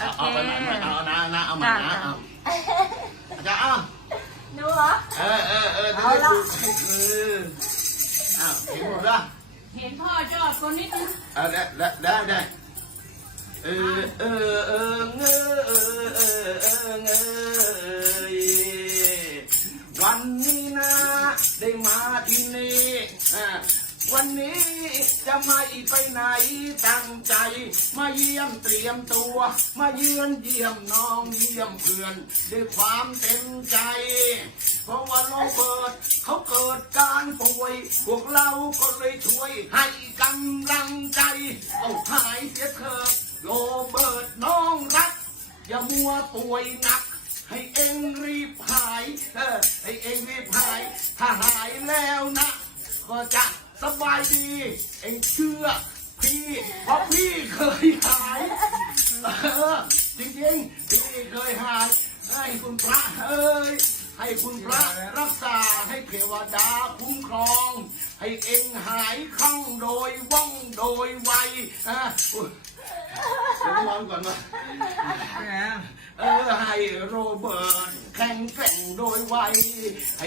เอาเอาไปใหม่ไม่เอานะนะเอาใหม่นะจ้ะเอาจะเอาหนูเหรอ เออเออเออจะเอาได้ละดูเอออ้าวเห็นหมดละเห็นพ่อจอดคนนิดนึงเออได้ได้ได้ได้เออเออเออเงอเออเออเออเงยวันนี้นะได้มาที่นี่อ่า วันนี้จะไม่ไปไหนตั้งใจ มาเยี่ยมเตรียมตัว มาเยือนเยี่ยมน้องเยี่ยมเพื่อน ด้วยความเต็มใจ เพราะว่าโรเบิร์ตเขาเกิดการป่วย พวกเราก็เลยช่วยให้กำลังใจ เอาหายเสียเถิดโรเบิร์ตน้องรัก อย่ามัวป่วยหนักให้เองรีบหาย เออ ให้เองรีบหาย ถ้าหายแล้วนะ ก็จะ สบายดี เอ็งเชื่อพี่เพราะพี่เคยหายเออจริงๆพี่เคยหายให้คุณพระเอ้ยให้คุณพระรักษาให้เทวดาคุ้มครอง ให้เอ็งหายคล่องโดยว่องโดยไวอะอุ๊ยเดี๋ยวนอนก่อนมา เออให้โรเบิร์ตแข็งแกร่งโดยไวให้